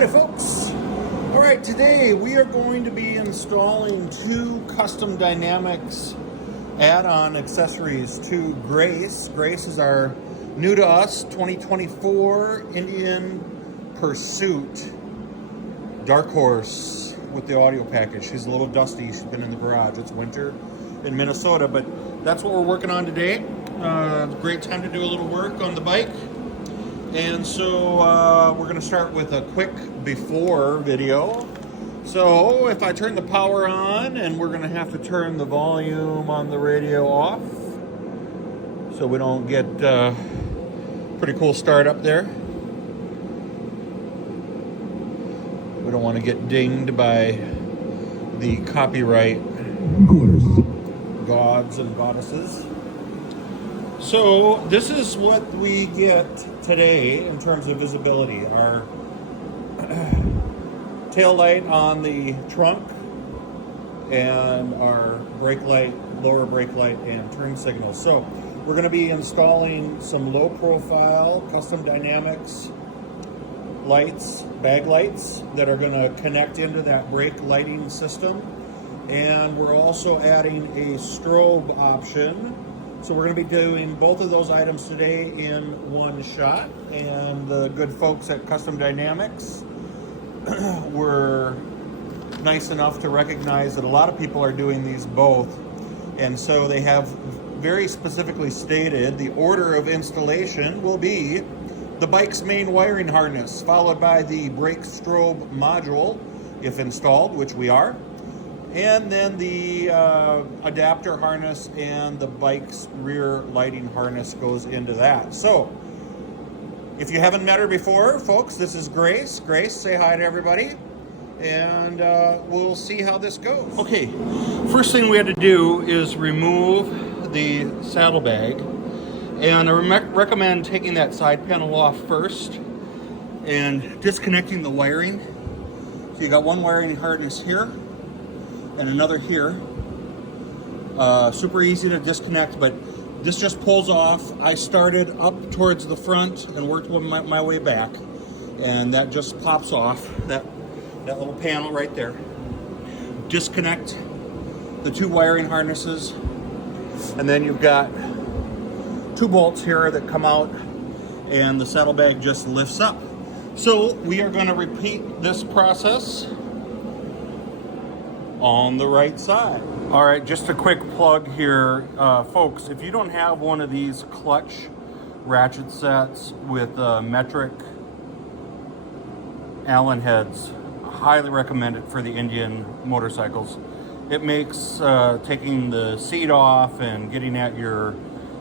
Howdy folks. All right, today we are going to be installing two Custom Dynamics add-on accessories to Grace. Grace is our new to us 2024 Indian Pursuit Darkhorse with the audio package. She's a little dusty, she's been in the garage. It's winter in Minnesota, but that's what we're working on today. Great time to do a little work on the bike. And so we're gonna start with a quick before video. So if I turn the power on, and we're gonna have to turn the volume on the radio off so we don't get pretty cool start up there. We don't want to get dinged by the copyright gods and goddesses. So this is what we get today in terms of visibility. Our tail light on the trunk and our brake light, lower brake light, and turn signals. So we're going to be installing some low profile Custom Dynamics lights, bag lights, that are going to connect into that brake lighting system. And we're also adding a strobe option. So we're going to be doing both of those items today in one shot. And the good folks at Custom Dynamics were nice enough to recognize that a lot of people are doing these both. And so they have very specifically stated the order of installation will be the bike's main wiring harness, followed by the brake strobe module, if installed, which we are. And then the adapter harness and the bike's rear lighting harness goes into that. So, if you haven't met her before, folks, this is Grace. Grace, say hi to everybody. And we'll see how this goes. Okay, first thing we had to do is remove the saddlebag. And I recommend taking that side panel off first and disconnecting the wiring. So you got one wiring harness here and another here. Super easy to disconnect, but this just pulls off. I started up towards the front and worked my way back, and that just pops off, that little panel right there. Disconnect the two wiring harnesses, and then you've got two bolts here that come out, and the saddlebag just lifts up. So we are going to repeat this process on the right side. All right, just a quick plug here, folks. If you don't have one of these clutch ratchet sets with metric Allen heads, I highly recommend it for the Indian motorcycles. It makes taking the seat off and getting at your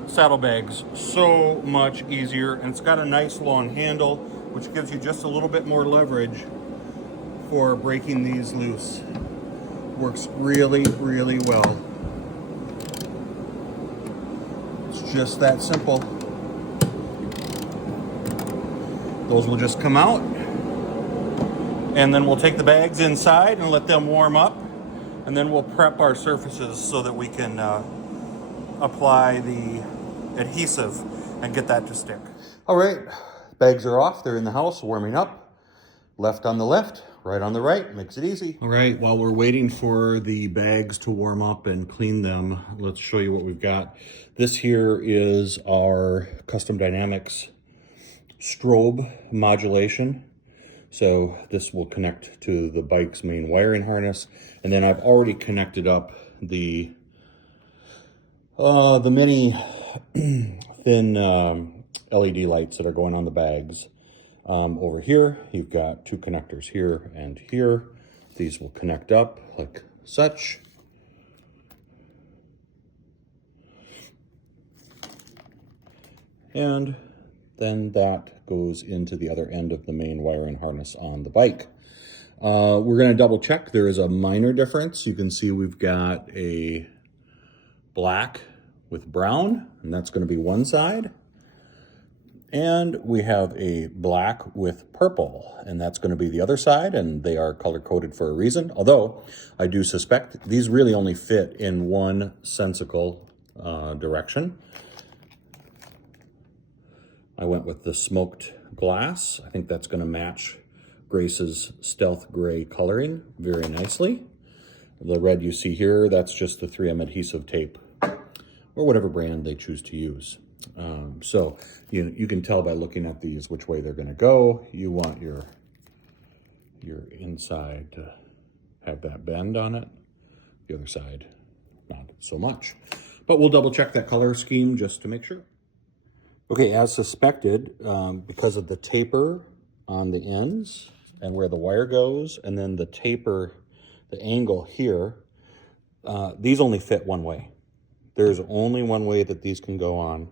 saddlebags so much easier, and it's got a nice long handle which gives you just a little bit more leverage for breaking these loose. Works really, really well. It's just that simple. Those will just come out, and then we'll take the bags inside and let them warm up, and then we'll prep our surfaces so that we can apply the adhesive and get that to stick. All right, bags are off. They're in the house warming up. Left on the left, right on the right, makes it easy. All right, while we're waiting for the bags to warm up and clean them, let's show you what we've got. This here is our Custom Dynamics strobe modulation. So this will connect to the bike's main wiring harness. And then I've already connected up the mini thin LED lights that are going on the bags. Over here, you've got two connectors here and here. These will connect up like such. And then that goes into the other end of the main wiring harness on the bike. We're going to double check. There is a minor difference. You can see we've got a black with brown, and that's going to be one side. And we have a black with purple, and that's going to be the other side, and they are color-coded for a reason. Although, I do suspect these really only fit in one sensical direction. I went with the smoked glass. I think that's going to match Grace's Stealth Gray coloring very nicely. The red you see here, that's just the 3M adhesive tape, or whatever brand they choose to use. So you can tell by looking at these which way they're going to go. You want your inside to have that bend on it. The other side, not so much. But we'll double check that color scheme just to make sure. Okay, as suspected, because of the taper on the ends and where the wire goes, and then the taper, the angle here, these only fit one way. There's only one way that these can go on.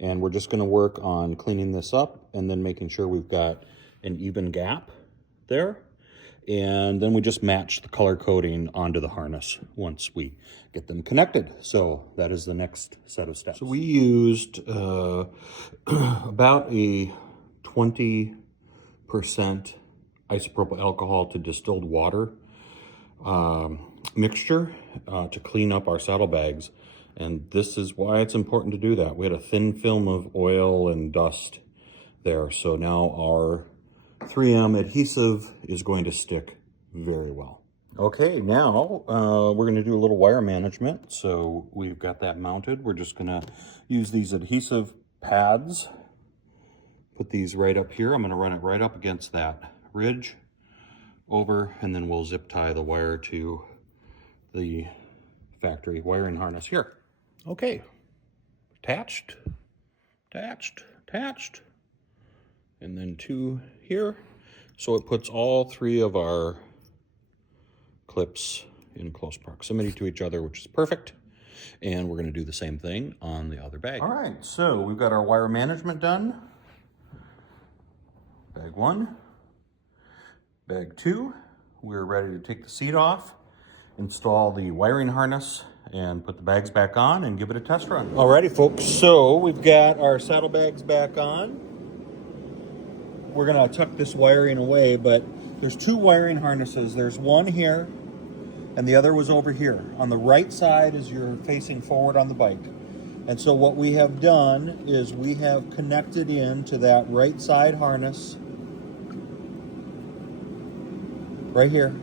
And we're just gonna work on cleaning this up and then making sure we've got an even gap there. And then we just match the color coding onto the harness once we get them connected. So that is the next set of steps. So we used about a 20% isopropyl alcohol to distilled water mixture to clean up our saddlebags. And this is why it's important to do that. We had a thin film of oil and dust there. So now our 3M adhesive is going to stick very well. Okay, now we're going to do a little wire management. So we've got that mounted. We're just going to use these adhesive pads. Put these right up here. I'm going to run it right up against that ridge over, and then we'll zip tie the wire to the factory wiring harness here. Okay, attached, and then two here. So it puts all three of our clips in close proximity to each other, which is perfect. And we're going to do the same thing on the other bag. All right, so we've got our wire management done. Bag one, bag two. We're ready to take the seat off, install the wiring harness, and put the bags back on and give it a test run. Alrighty, folks, so we've got our saddlebags back on. We're gonna tuck this wiring away, but there's two wiring harnesses. There's one here, and the other was over here. On the right side as you're facing forward on the bike. And so what we have done is we have connected into that right side harness right here.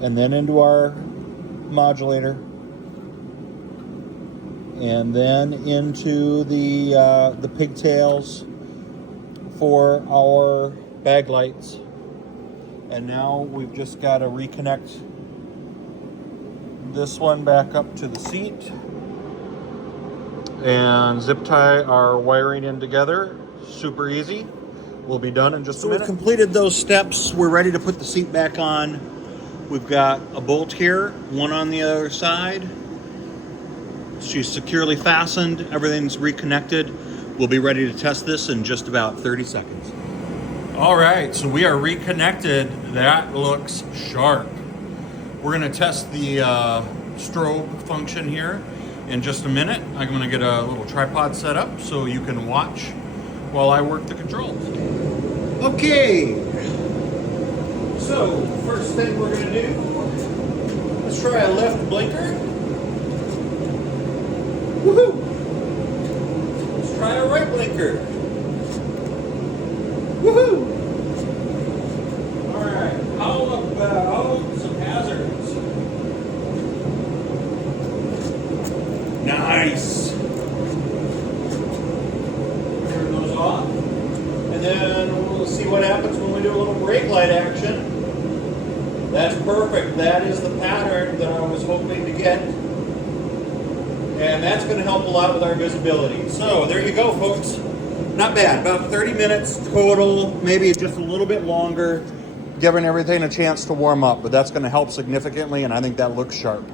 And then into our modulator, and then into the pigtails for our bag lights. And now we've just got to reconnect this one back up to the seat and zip tie our wiring in together. Super easy. We'll be done in just a minute. We've completed those steps. We're ready to put the seat back on. We've got a bolt here, one on the other side. She's securely fastened. Everything's reconnected. We'll be ready to test this in just about 30 seconds. All right, so we are reconnected. That looks sharp. We're gonna test the strobe function here in just a minute. I'm gonna get a little tripod set up so you can watch while I work the controls. Okay. So, first thing we're going to do, let's try a left blinker. Woohoo! Let's try a right blinker. Woohoo! Alright, how about some hazards? Nice! Turn those off. And then we'll see what happens when we do a little brake light action. That's perfect. That is the pattern that I was hoping to get. And that's going to help a lot with our visibility. So there you go, folks. Not bad. About 30 minutes total, maybe just a little bit longer, giving everything a chance to warm up. But that's going to help significantly, and I think that looks sharp.